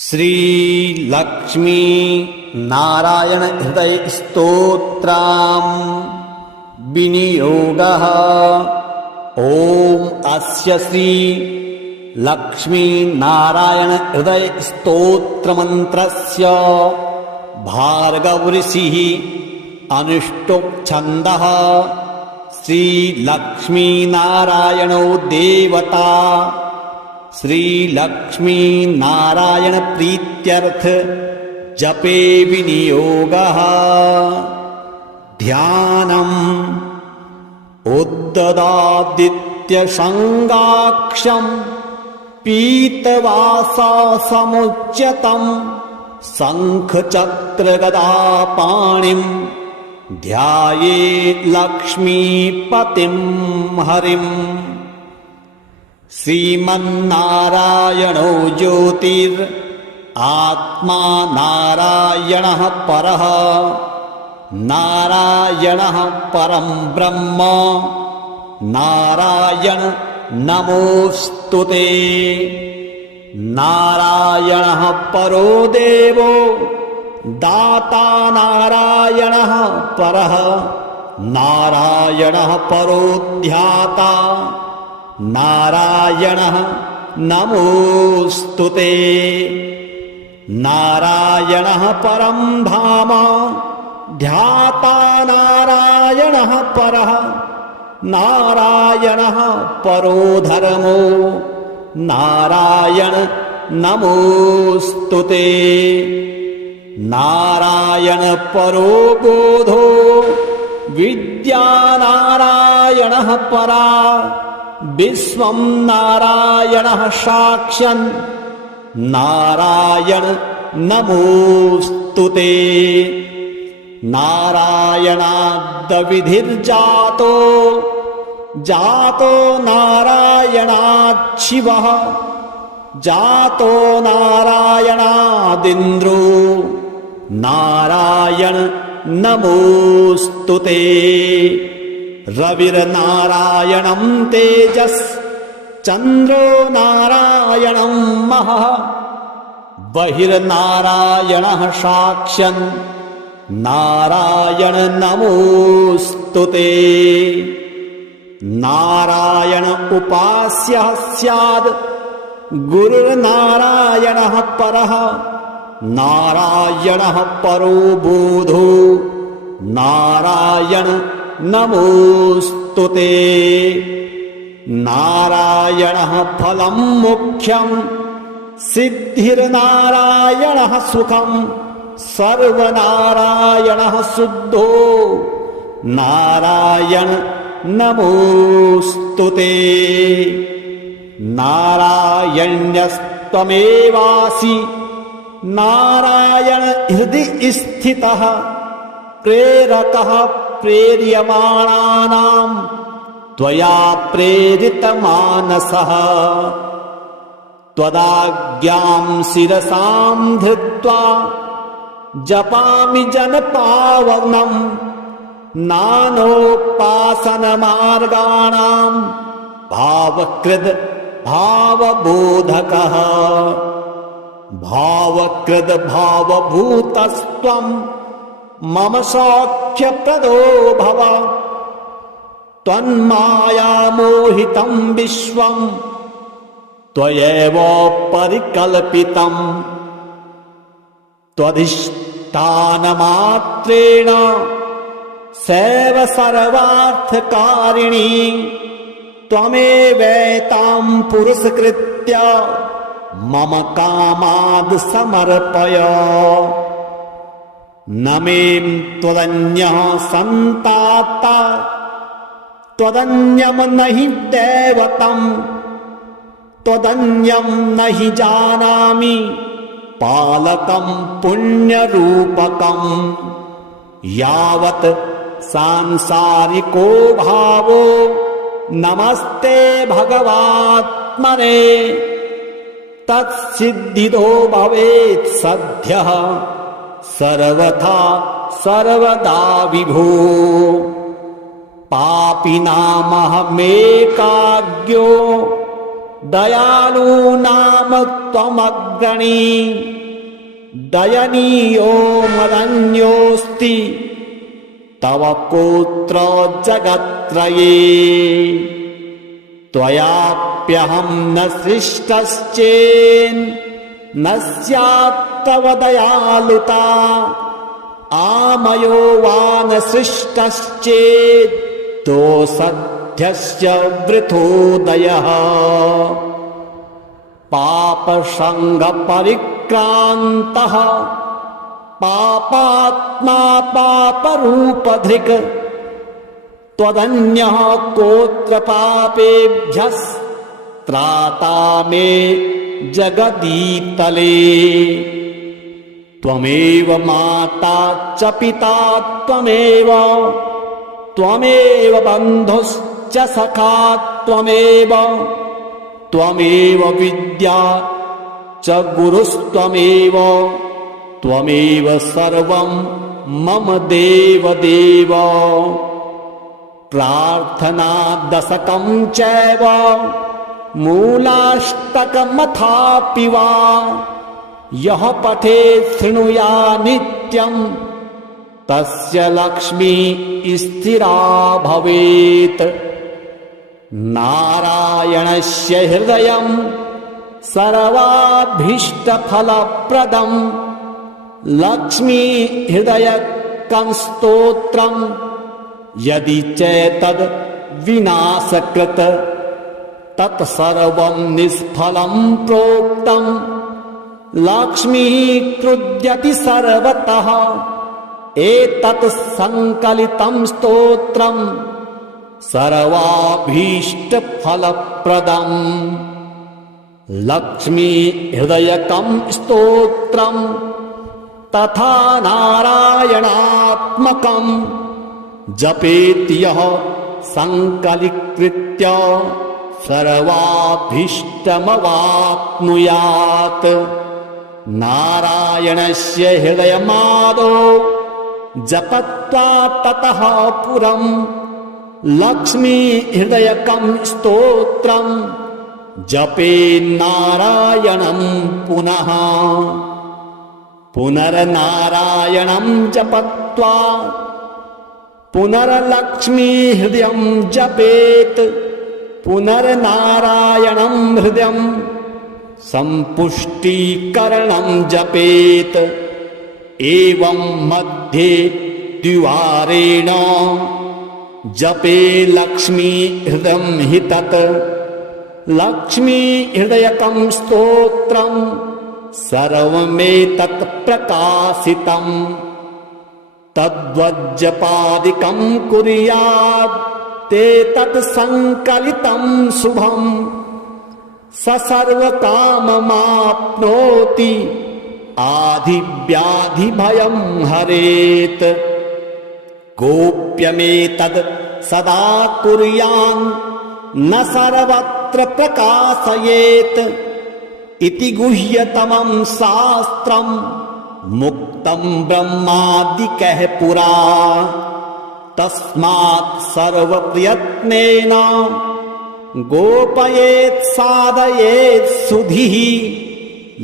श्री लक्ष्मी नारायण हृदय स्तोत्रम् विनियोगः। ओम अस्य श्री लक्ष्मी नारायण हृदय स्तोत्र मंत्रस्य भार्गव ऋषिः अनुष्टुप् छन्दः। श्री लक्ष्मी नारायणो देवता। श्री लक्ष्मी नारायण प्रीत्यर्थ जपे विनियोगः। ध्यानम् उद्ददादित्य संगाक्षम् पीतवासा समुच्यतम् शंख चक्र गदा पाणिम् ध्यायेत् लक्ष्मीपतिं हरिम्। श्रीमन्नारायणो ज्योतिर् आत्मा नारायणः परः। नारायणः परं ब्रह्म। नारायण नमोस्तुते। नारायणः परो देवो दाता नारायणः परः। नारायणः परो ध्याता नारायणः नमोस्तुते। नारायणः परं धाम ध्याता नारायणः परः। नारायणः परो धर्मो नारायण नमोस्तुते। नारायण परो बोधो विद्या नारायणः परा। विश्वं नारायणः साक्षन् नारायण नमोस्तुते। नारायणाद् विधिर्जातो जातो नारायणात् शिवः। जातो नारायणादिन्द्रो नारायण नमोस्तुते। रविर्नारायणं तेजस् चन्द्रो नारायणं महः। बहिर्नारायणः साक्षन् नारायण नमोस्तुते। नारायण उपास्यः स्याद् गुरुर्नारायणः परः। नारायणः परो बोधो नारायण नमोस्तुते। नारायणः फलं मुख्यं सिद्धिर्नारायणः सुखं। सर्वनारायणः शुद्धो नारायण नमोस्तुते। नारायण्यस्त्वमेवासि नारायण हृदि स्थितः। प्रेरकः प्रेर्यमाणानां त्वया प्रेरितमानसः। त्वदाज्ञां शिरसां धृत्वा जपामि जनपावनं। नानोपासनमार्गाणां भावकृद् भावबोधकः। भावकृद् भावभूतस्त्वं मम सौख्यप्रदो भव। त्वन्मायामोहितं विश्वं त्वयैव परिकल्पितम्। त्वधिष्ठानमात्रेण सैव सर्वार्थकारिणी। त्वमेवैतां पुरस्कृत्य मम कामाद् समर्पय। न मे त्वदन्यः सन्ताता त्वदन्यं न हि दैवतं। त्वदन्यं न हि जानामि पालकं पुण्यरूपकं। यावत् सांसारिको भावो नमस्ते भगवात्मने। तत्सिद्धिदो भवेत् सद्यः सर्वथा सर्वदा विभो। पापिनामहमेकाज्ञो दयालूनाम त्वमग्रणी दयनीयो मदन्योऽस्ति तव कोत्र जगत्त्रये त्वयाप्यहं न सृष्टश्चेन्न स्यात् तव दयालुता आमयो वा न सृष्टश्चेत् दोषध्यस्य वृथोदयः पापसङ्गपरिक्रान्तः पापात्मा पापरूपधृक् त्वदन्यः कोऽत्र पापेभ्यस्त्राता मे जगदीतले त्वमेव माता च पिता त्वमेव त्वमेव बन्धुश्च सखा त्वमेव त्वमेव विद्या च गुरुस्त्वमेव त्वमेव सर्वं मम देवदेव प्रार्थना दशकं चैव मूलाष्टकमथापि वा यः पठेत् शृणुया नित्यं तस्य लक्ष्मी स्थिरा भवेत् नारायणस्य हृदयं सर्वाभीष्टफलप्रदं लक्ष्मी हृदयकं स्तोत्रं यदि चैतद् विनाशकृत तत्सर्वं निष्फलं प्रोक्तं लक्ष्मीः क्रुध्यति सर्वतः एतत् संकलितं स्तोत्रं सर्वाभीष्टफलप्रदम् लक्ष्मी हृदयकं स्तोत्रं तथा नारायणात्मकं जपेत् यः संकलीकृत्य सर्वाभीष्टमवाप्नुयात् नारायणस्य हृदयमादौ जपत्वा ततः पुरं लक्ष्मी हृदयकं स्तोत्रं जपेन्नारायणं पुनः पुनर्नारायणं जपत्वा पुनर्लक्ष्मी हृदयं जपेत् पुनर्नारायणं हृदयं सम्पुष्टीकरणं जपेत् एवं मध्ये द्विवारेण जपे लक्ष्मी हृदयं हि तत् लक्ष्मी हृदयकं स्तोत्रं सर्वमेतत् प्रकाशितम् तद्वज्जपादिकं कुर्यात् ते तत् संकलितं शुभं स सर्वकाममाप्नोति आधिव्याधिभयं हरेत् गोप्यमेतद् सदा कुर्यान् न सर्वत्र प्रकाशयेत् इति गुह्यतमं शास्त्रं मुक्तं ब्रह्मादिकैः पुरा तस्मात् सर्वप्रयत्नेन गोपयेत् साधयेत् सुधिः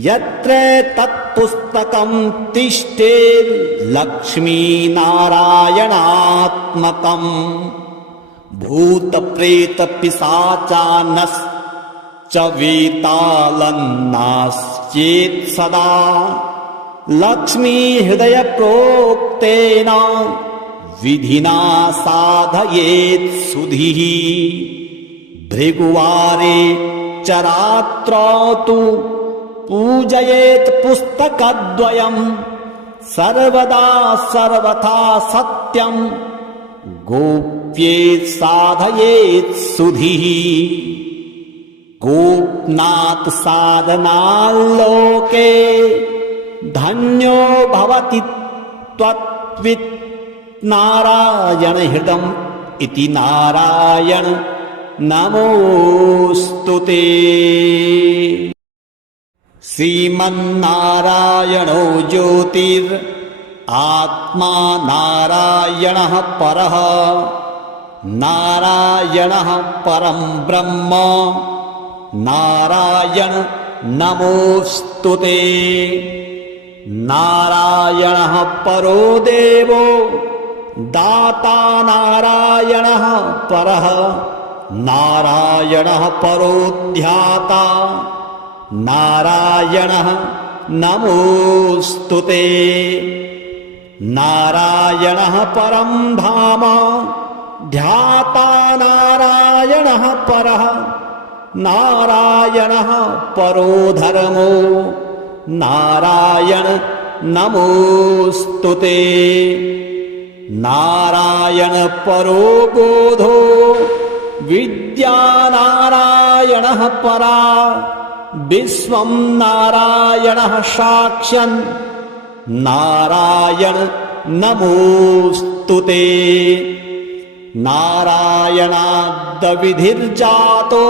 यत्र तत्पुस्तकं तिष्ठेत् लक्ष्मीनारायणात्मकम् भूतप्रेतपिशाचानश्च वेतालन्नाश्चेत् सदा लक्ष्मी हृदय प्रोक्तेन विधिना साधयेत् सुधिः भृगुवारे च रात्रौ तु पूजयेत् पुस्तकद्वयं सर्वदा सर्वथा सत्यं गोप्येत् साधयेत् सुधिः गोपनात् साधनाल्लोके धन्यो भवति त्वत्वित् नारायण हृदम् इति नारायण नमोऽस्तुते। श्रीमन्नारायणो ज्योतिर् आत्मा नारायणः परः नारायणः परं ब्रह्म नारायण नमोस्तुते। नारायणः परो देवो दाता नारायणः परः, नारायणः परो ध्याता नारायणः नमोस्तुते। नारायणः परं धाम ध्याता नारायणः परः, नारायणः परो धर्मो नारायण नमोस्तुते। नारायण परो बोधो विद्या नारायणः परा, विश्वं नारायणः साक्षन् नारायण नमोस्तुते। नारायणाद्विधिर्जातो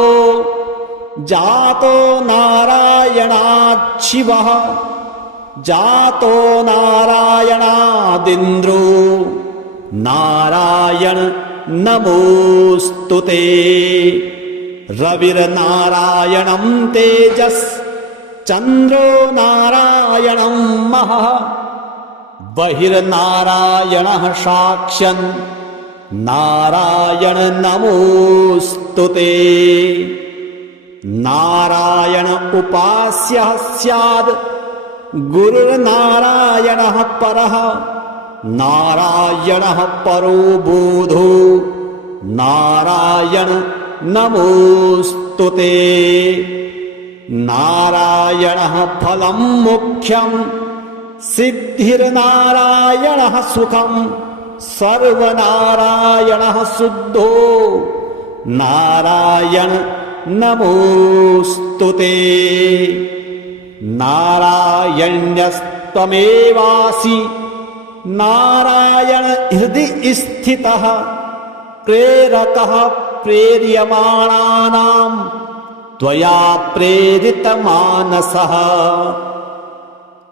जातो नारायणात् शिवः, जातो नारायणादिन्द्रो नारायण नमोस्तुते। रविर्नारायणं तेजस् चन्द्रो नारायणं महः, बहिर्नारायणः साक्षन् नारायण नमोस्तुते। नारायण उपास्यः स्याद् गुरुर्नारायणः परः, नारायणः परो बोधो नारायण नमोस्तुते। नारायणः फलं मुख्यं सिद्धिर्नारायणः सुखं, सर्वनारायणः शुद्धो नारायण नमोस्तुते। नारायण्यस्त्वमेवासि नारायण हृदि स्थितः, प्रेरकः प्रेर्यमाणानां त्वया प्रेरितमानसः।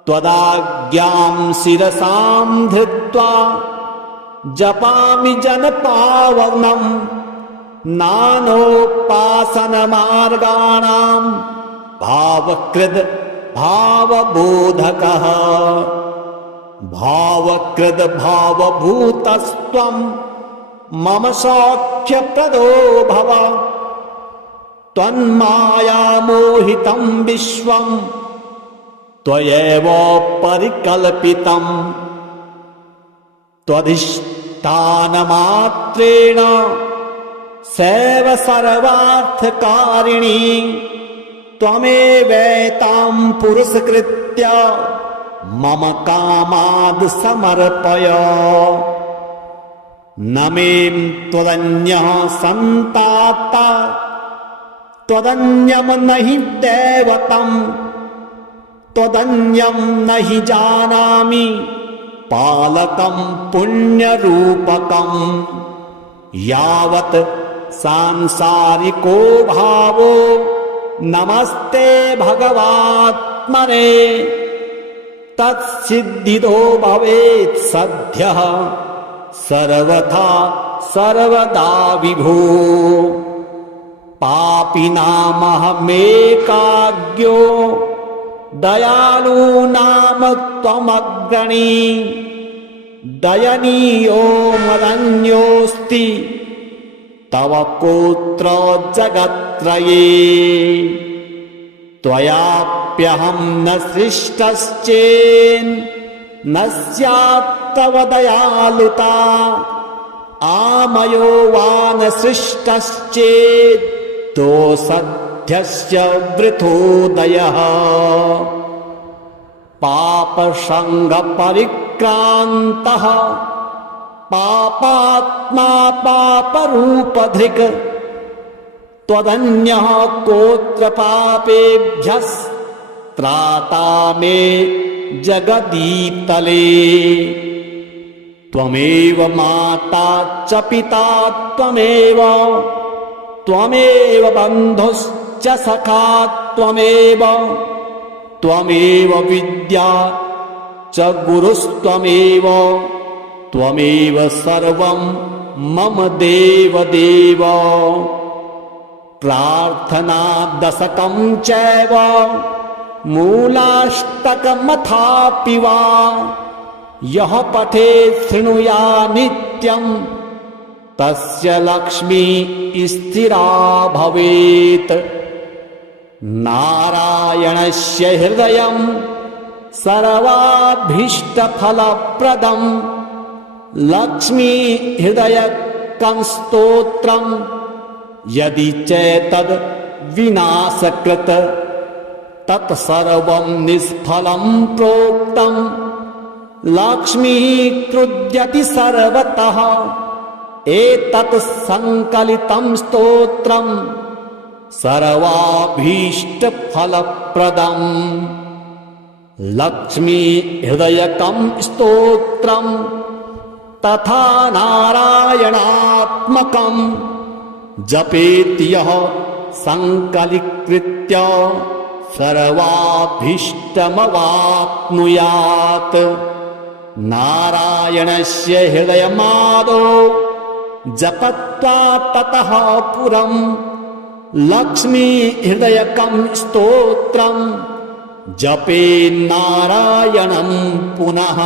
त्वदाज्ञां शिरसां धृत्वा जपामि जनपावनं, नानोपासनमार्गाणां भावकृद् भावबोधकः। भावकृद् भावभूतस्त्वं मम सौख्यप्रदो भव, त्वन्मायामोहितं विश्वं त्वयैव परिकल्पितम्। त्वधिष्ठानमात्रेण सैव सर्वार्थकारिणी, त्वमेवैतां पुरस्कृत्य मम कामाद् समर्पय। न मे त्वदन्यः सन्ताता त्वदन्यं न हि दैवतम्, त्वदन्यं न हि जानामि पालकं पुण्यरूपकम्। यावत् सांसारिको भावो नमस्ते भगवात्मने, तत्सिद्धिदो भवेत् सद्यः सर्वथा सर्वदा विभो। पापिनामहमेकाज्ञो दयालूनां त्वमग्रणी, दयनीयो मदन्योऽस्ति तव कोत्र जगत्त्रये। त्वयाप्यहं न सृष्टश्चेन्न स्यात् तव दयालुता, आमयो वा न सृष्टश्चेत् तो सद्यस्य वृथोदयः। पापसङ्गपरिक्रान्तः पापात्मा पापरूपधृक्, त्वदन्यः कोऽत्र पापेभ्यस्त्राता मे जगदीतले। त्वमेव माता च पिता त्वमेव, त्वमेव बन्धुश्च सखा त्वमेव, त्वमेव विद्या च गुरुस्त्वमेव, त्वमेव सर्वं मम देव देव। प्रार्थना दशकं चैव मूलाष्टकमथापि वा यः पठेत् शृणुया नित्यं तस्य लक्ष्मी स्थिरा भवेत्। नारायणस्य हृदयं सर्वाभीष्टफलप्रदं लक्ष्मी हृदयकं स्तोत्रं यदि चैतद् विनाशकृत तत्सर्वं निष्फलं प्रोक्तं लक्ष्मीः क्रुध्यति सर्वतः एतत् संकलितं स्तोत्रं सर्वाभीष्टफलप्रदम्। लक्ष्मी हृदयकं स्तोत्रं तथा नारायणात्मकं जपेत् यः संकलीकृत्य सर्वाभीष्टमवाप्नुयात्। नारायणस्य हृदयमादौ जपत्वा ततः पुरं लक्ष्मी हृदयकं स्तोत्रं जपेन्नारायणं पुनः।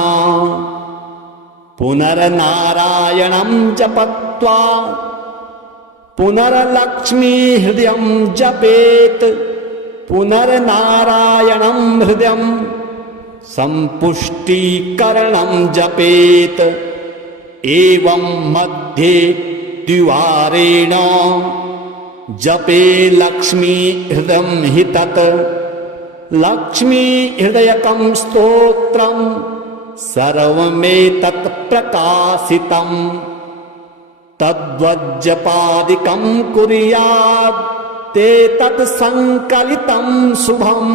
पुनर्नारायणं जपत्वा पुनर्लक्ष्मी हृदयं जपेत्। पुनर्नारायणं हृदयं सम्पुष्टीकरणं जपेत्। एवं मध्ये द्विवारेण जपे लक्ष्मी हृदयं हि तत्। लक्ष्मी हृदयकं स्तोत्रं सर्वमेतत् प्रकाशितम्। तद्वज्जपादिकं कुर्यात् ते तत् संकलितं शुभम्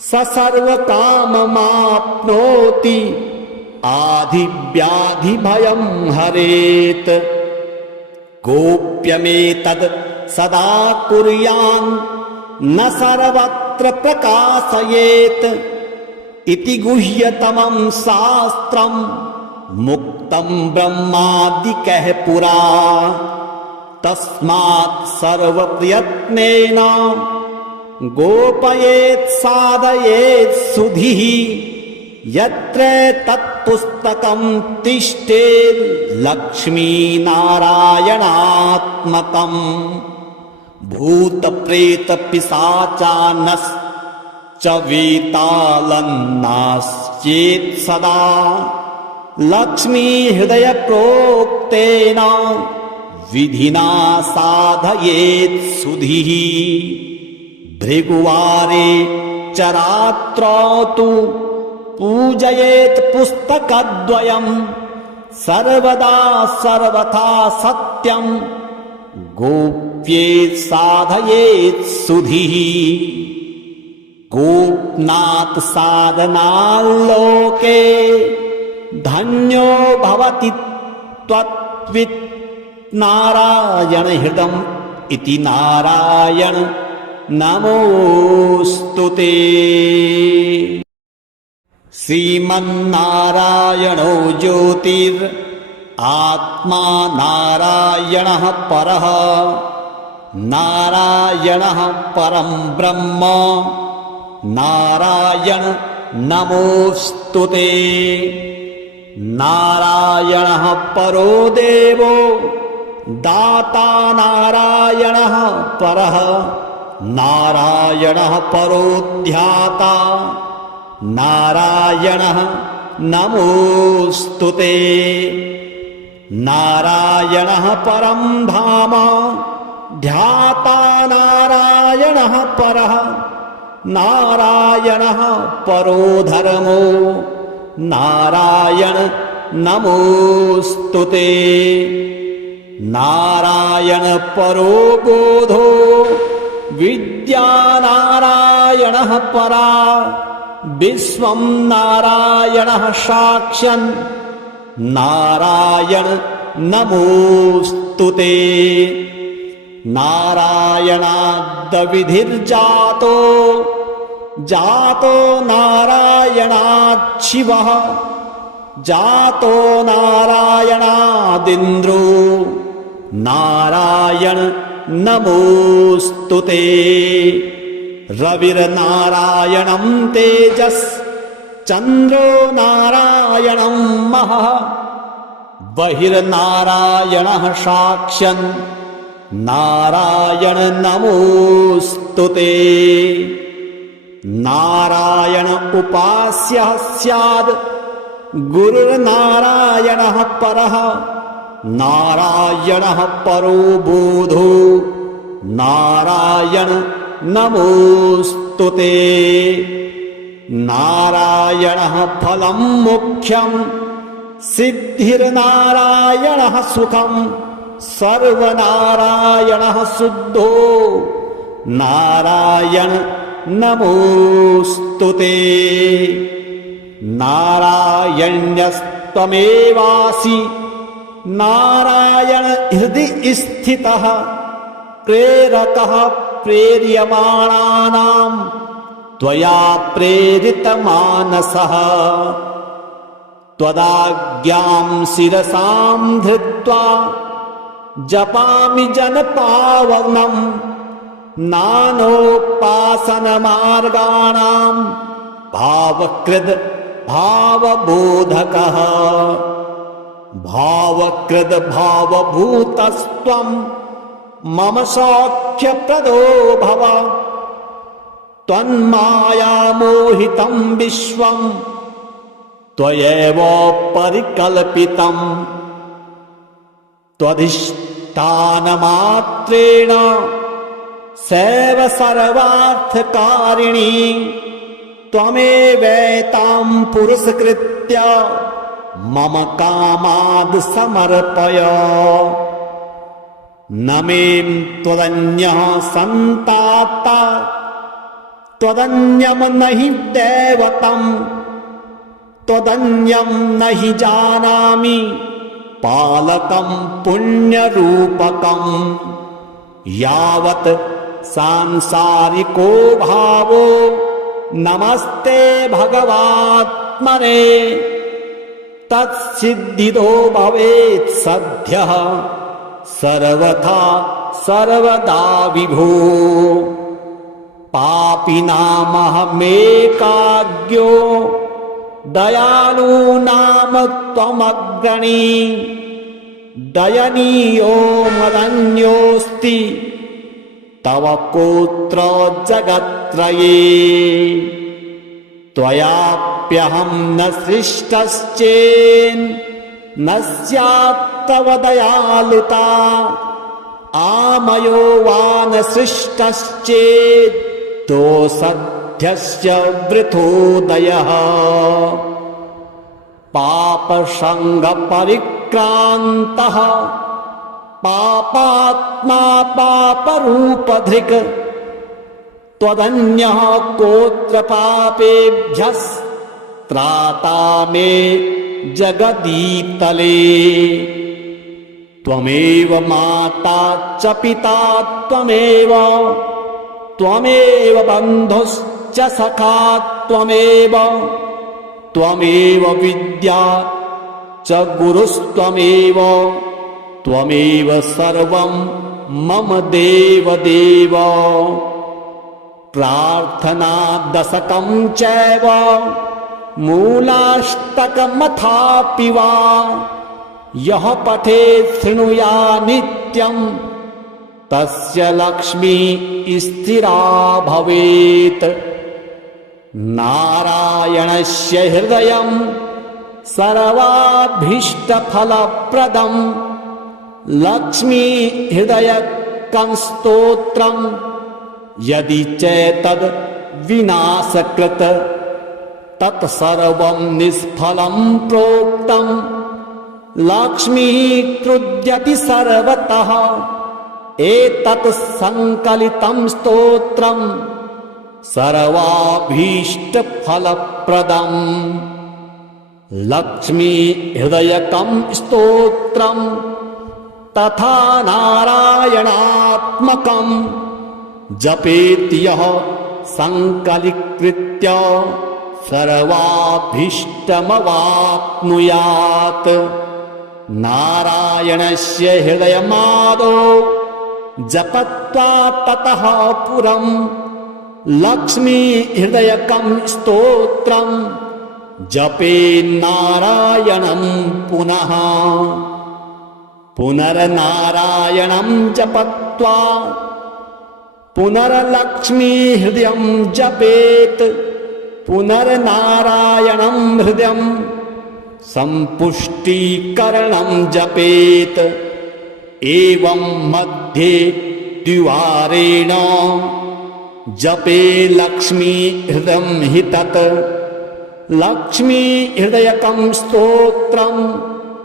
स सर्वकाममाप्नोति आधिव्याधिभयं हरेत्। गोप्यमेतद् सदा कुर्यान् न सर्वत्र प्रकाशयेत् इति गुह्यतमं शास्त्रं मुक्तं ब्रह्मादिकैः पुरा। तस्मात् सर्वप्रयत्नेन गोपयेत् साधयेत् सुधीः यत्र तत्पुस्तकं तिष्ठेत् लक्ष्मीनारायणात्मकम्। भूतप्रेतपिशाचानश्च वेतालन्नाश्चेत् सदा लक्ष्मी हृदय प्रोक्तेन विधिना साधयेत् सुधीः। भृगुवारे च रात्रौ तु पूजयेत् पुस्तकद्वयं सर्वदा सर्वथा सत्यं गोप्येत् साधयेत् सुधीः। गोपनात् साधनाल्लोके धन्यो भवति त्वत्वित् नारायण हृदम् इति नारायण नमोस्तुते। श्रीमन्नारायणो ज्योतिर् आत्मा नारायणः परः। नारायणः परं ब्रह्म नारायण नमोस्तुते। नारायणः परो देवो दाता नारायणः परः। नारायणः परो ध्याता नारायणः नमोस्तुते। नारायणः परं धाम ध्याता नारायणः परः। नारायणः परो धर्मो नारायण नमोस्तुते। नारायण परो बोधो विद्या नारायणः परा। विश्वं नारायणः साक्षन् नारायण नमोस्तुते। नारायणाद्विधिर्जातो जातो नारायणात् शिवः। जातो नारायणादिन्द्रो नारायण नमोऽस्तु ते। रविर्नारायणं तेजस् चन्द्रो नारायणं महः बहिर्नारायणः साक्षन् नारायण नमोऽस्तु ते। नारायण उपास्यः स्याद् गुरुर्नारायणः परः नारायणः परो बोधो नारायण नमोऽस्तु ते। नारायणः फलं मोक्षं सिद्धिर्नारायणः सुखं सर्वनारायणः शुद्धो नारायण नमोऽस्तु ते। नारायण्यस्त्वमेवासि नारायण हृदि स्थितः प्रेरकः प्रेर्यमाणानां त्वया प्रेरितमानसः। त्वदाज्ञां शिरसां धृत्वा जपामि जनपावनं नानोपासनमार्गाणां भावकृद् भावबोधकः। भावकृद् भावभूतस्त्वं मम सौख्यप्रदो भव। त्वन्मायामोहितं विश्वं त्वयैव परिकल्पितम्। त्वधिष्ठानमात्रेण सैव सर्वार्थकारिणी त्वमेवैतां पुरस्कृत्य मम कामाद् समर्पय। न मे त्वदन्यः सन्ताता त्वदन्यं न हि दैवतं त्वदन्यं न हि जानामि पालकं पुण्यरूपकं। यावत् सांसारिको भावो नमस्ते भगवात्मने तत्सिद्धिदो भवेत् सद्यः सर्वथा सर्वदा विभो। पापिनामहमेकाज्ञो दयालूनां त्वमग्रणी दयनीयो मदन्योऽस्ति तव कोत्र जगत्त्रये। त्वयाप्यहं न सृष्टश्चेन्न स्यात् तव दयालुता आमयो वा न सृष्टश्चेत् दोषध्यस्य वृथोदयः। पापसङ्गपरिक्रान्तः पापात्मा पापरूपधृक् त्वदन्यः कोत्र पापेभ्यस्त्राता मे जगदीतले। त्वमेव माता च पिता त्वमेव त्वमेव बन्धुश्च सखा त्वमेव त्वमेव विद्या च गुरुस्त्वमेव त्वमेव सर्वं मम देवदेव। प्रार्थना दशकं चैव मूलाष्टकमथापि वा यः पठेत् शृणुया नित्यं तस्य लक्ष्मी स्थिरा भवेत्। नारायणस्य हृदयं सर्वाभीष्टफलप्रदं लक्ष्मी हृदयकं स्तोत्रं यदि चैतद् विनाशकृत तत्सर्वं निष्फलं प्रोक्तं। लक्ष्मी क्रुध्यति सर्वतः एतत् संकलितं स्तोत्रं सर्वाभीष्टफलप्रदम्। लक्ष्मी हृदयकं स्तोत्रं तथा नारायणात्मकं जपेत् यः संकलीकृत्य सर्वाभीष्टमवाप्नुयात्। नारायणस्य हृदयमादौ जपत्वा ततः पुरं लक्ष्मी हृदयकं स्तोत्रं जपे नारायणं पुनः। पुनर्नारायणं जपत्वा पुनर्लक्ष्मी हृदयं जपेत्। पुनर्नारायणं हृदयं संपुष्टिकरणं जपेत्। एवं मध्ये द्विवारेण जपे लक्ष्मी हृदयं हि तत्। लक्ष्मी हृदयकं स्तोत्रं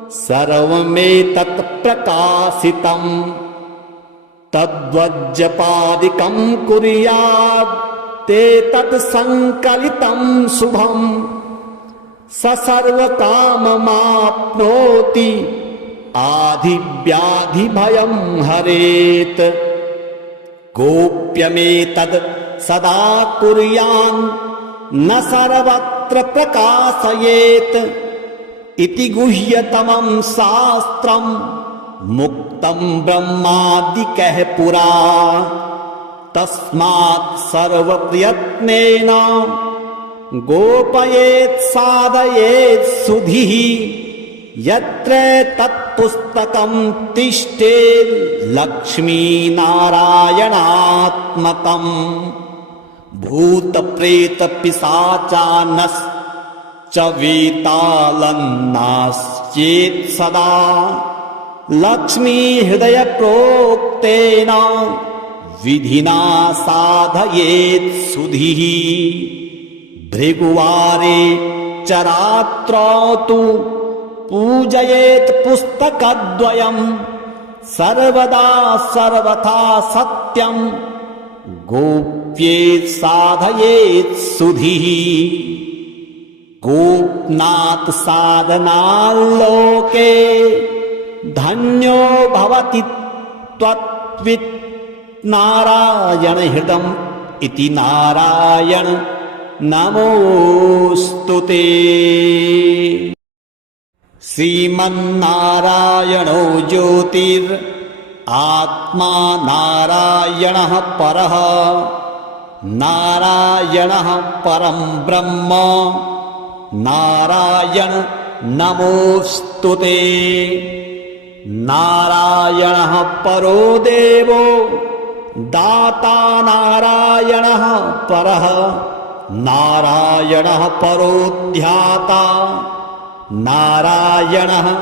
सर्वमेतत् प्रकाशितं। तद्वज्जपादिकं कुर्यात् ते तत् संकलितं शुभं। स सर्वकाममाप्नोति आधिव्याधिभयं हरेत्। गोप्यमेतद् सदा कुर्यान् न सर्वत्र प्रकाशयेत्। इति गुह्यतमं शास्त्रं मुक्तं ब्रह्मादिकैः पुरा। तस्मात् सर्वप्रयत्नेन गोपयेत् साधयेत् सुधीः। यत्र तत्पुस्तकं तिष्ठेत् लक्ष्मीनारायणात्मकम्। भूतप्रेतपिशाचानश्च वेतालन्नाश्चेत् सदा लक्ष्मी हृदय प्रोक्तेन विधिना साधयेत् सुधीः। भृगुवारे च रात्रौ तु पूजयेत् पुस्तकद्वयं। सर्वदा सर्वथा सत्यं गोप्येत् साधयेत् सुधीः। गोपनात् साधनाल्लोके धन्यो भवति त्वत्वित्। नारायण हृदम् इति नारायण नमोस्तुते। श्रीमन्नारायणो ज्योतिर् आत्मा नारायणः परः। नारायणः परं ब्रह्म नारायण नमोस्तुते। नारायणः परो देवो दाता नारायणः परः। नारायणः परो ध्याता नारायणः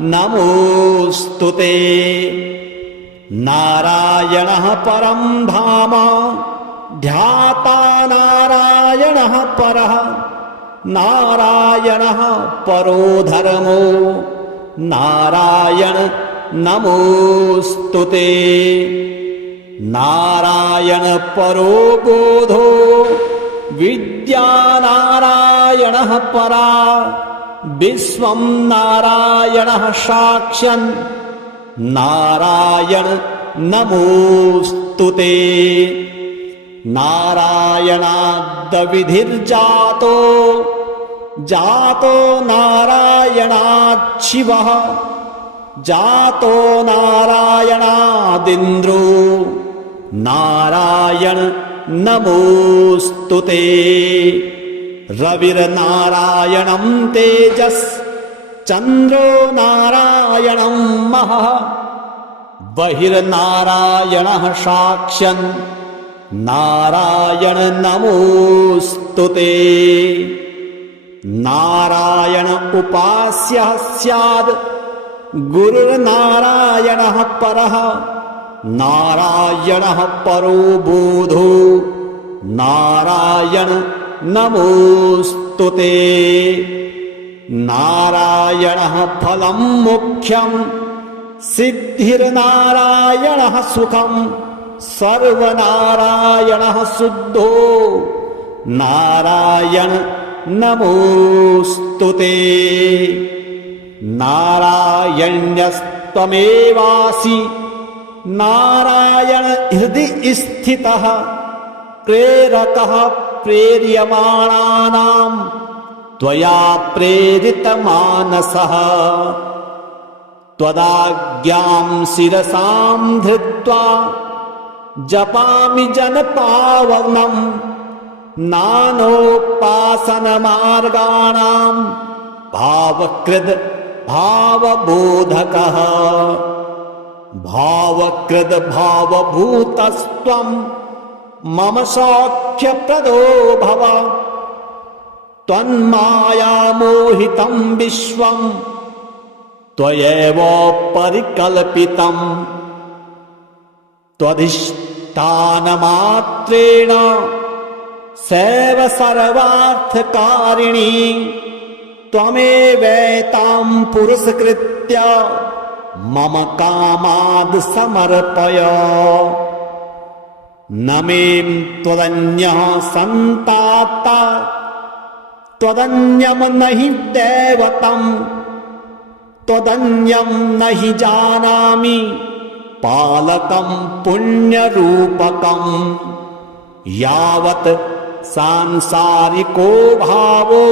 नमोस्तुते। नारायणः परं धाम ध्याता नारायणः परः। नारायणः परो धर्मो नारायण नमोस्तुते। नारायण परो बोधो विद्या नारायणः परा। विश्वं नारायणः साक्ष्यन् नारायण नमोस्तुते। नारायणाद्विधिर्जातो जातो नारायणात् शिवः। जातो नारायणादिन्द्रो नारायण नमोस्तुते। रविर्नारायणं तेजस् चन्द्रो नारायणं महः। बहिर्नारायणः साक्ष्यन् नारायण नमोस्तुते। नारायण उपास्यः स्याद् गुरुर्नारायणः परः। नारायणः परो बोधो नारायण नमोस्तुते। नारायणः फलं मुख्यं सिद्धिर्नारायणः सुखं। सर्वनारायणः शुद्धो नारायण नमोस्तुते। नारायण्यस्त्वमेवासि नारायण हृदि स्थितः। प्रेरकः प्रेर्यमाणानां त्वया प्रेरितमानसः। त्वदाज्ञां शिरसां धृत्वा जपामि जनपावनम् नानोपासनमार्गाणां भावकृद् भावबोधकः भावकृद् भावभूतस्त्वं मम सौख्यप्रदो भव त्वन्मायामोहितं विश्वं त्वयैव परिकल्पितं त्वधिष्ठानमात्रेण सैव सर्वार्थकारिणी त्वमेवैतां पुरस्कृत्य मम कामाद् समर्पय न मे त्वदन्यः सन्ताता त्वदन्यं न हि दैवतम् त्वदन्यं न हि जानामि पालकं पुण्यरूपकम् यावत् सांसारिको भावो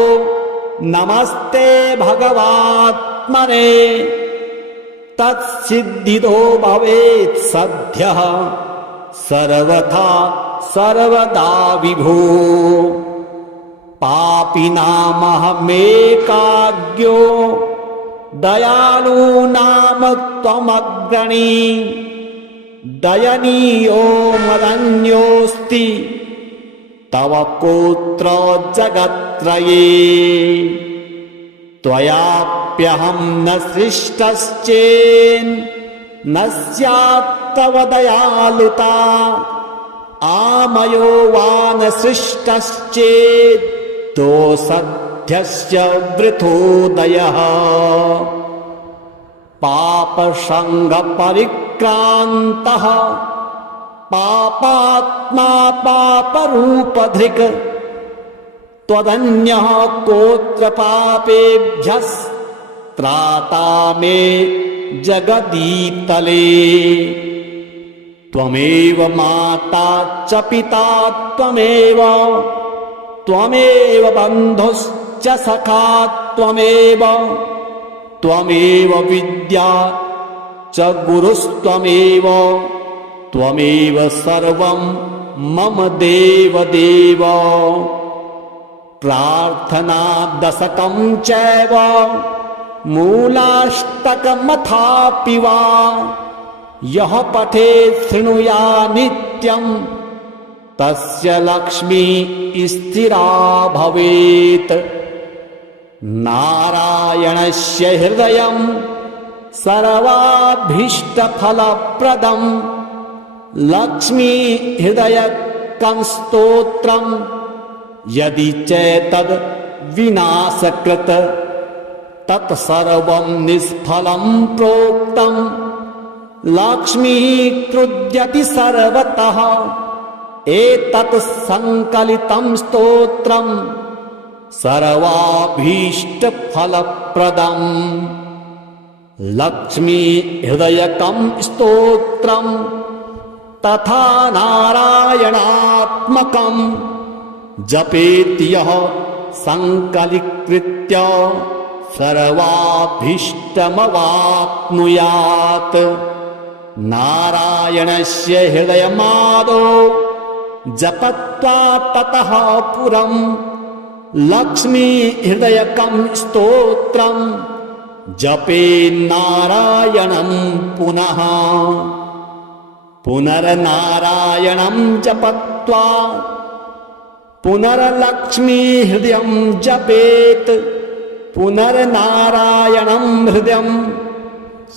नमस्ते भगवात्मने तत्सिद्धिदो भवेत् सद्यः सर्वथा सर्वदा विभो पापिनामहमेकाज्ञो दयालूनां त्वमग्रणी दयनीयो मदन्योऽस्ति तव कोत्र जगत्त्रये त्वयाप्यहं न सृष्टश्चेन्न स्यात् तव दयालुता आमयो वा न सृष्टश्चेत् दोषध्यस्य वृथोदयः पापसङ्गपरिक्रान्तः पापात्मा पापरूपधृक् त्वदन्यः कोऽत्र पापेभ्यस्त्राता मे जगदीतले त्वमेव माता च पिता त्वमेव त्वमेव बन्धुश्च सखा त्वमेव त्वमेव विद्या च गुरुस्त्वमेव त्वमेव सर्वं मम देवदेव प्रार्थना दशकं चैव मूलाष्टकमथापि वा यः पठेत् शृणुया नित्यं तस्य लक्ष्मी स्थिरा भवेत् नारायणस्य हृदयं सर्वाभीष्टफलप्रदं लक्ष्मी हृदयकं स्तोत्रं यदि चैतद् विनाशकृत तत्सर्वं निष्फलं प्रोक्तं लक्ष्मी क्रुध्यति सर्वतः एतत् संकलितं स्तोत्रं सर्वाभीष्टफलप्रदम् लक्ष्मी हृदयकं स्तोत्रं तथा नारायणात्मकं जपेत् यः संकलीकृत्य सर्वाभीष्टमवाप्नुयात् नारायणस्य हृदयमादौ जपत्वा ततः पुरं लक्ष्मी हृदयकं स्तोत्रं जपेन्नारायणं पुनः पुनर्नारायणं जपत्वा पुनर्लक्ष्मी हृदयं जपेत् पुनर्नारायणं हृदयं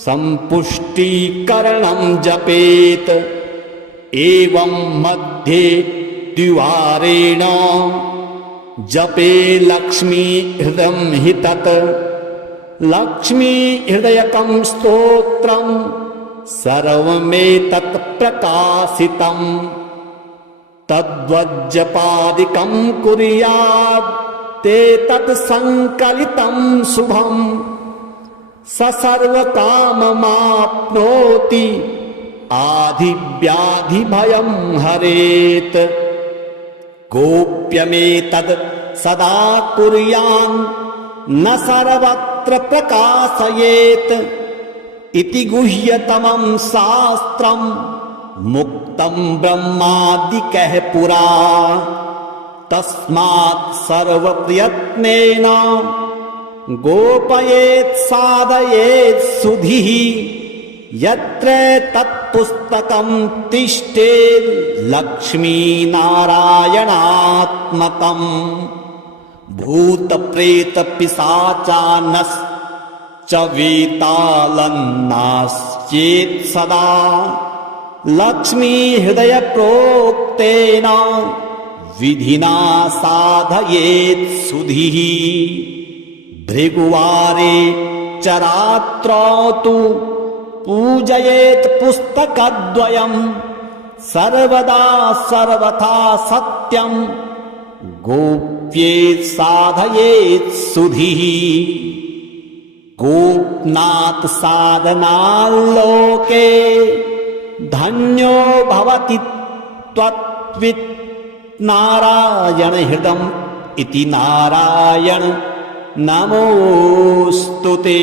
सम्पुष्टीकरणं जपेत् एवं मध्ये द्विवारेण जपे लक्ष्मी हृदयं हि तत् लक्ष्मी हृदयकं स्तोत्रं सर्वमेतत् प्रकाशितं तद्वज्जपादिकं कुर्यात् ते तत् संकलितं शुभं स सर्वकाममाप्नोति आधिव्याधिभयं हरेत् गोप्यमेतद् सदा कुर्यान् न सर्वत्र प्रकाशयेत् इति गुह्यतमं शास्त्रं मुक्तं ब्रह्मादिकः पुरा तस्मात् सर्वप्रयत्नेन गोपयेत् साधयेत् सुधिः यत्र तत्पुस्तकं तिष्ठेत् लक्ष्मीनारायणात्मकम् भूतप्रेतपिशाचानश्च वेतालन्नाश्चेत् सदा लक्ष्मीहृदयप्रोक्तेन विधिना साधयेत् सुधिः भृगुवारे च रात्रौ तु पूजयेत् पुस्तकद्वयं सर्वदा सर्वथा सत्यं गोप्येत् साधयेत् सुधिः गोपनाथ साधनाल्लोके धन्यो भवति त्वत्वित् नारायण हृदम् इति नारायण नमोस्तुते।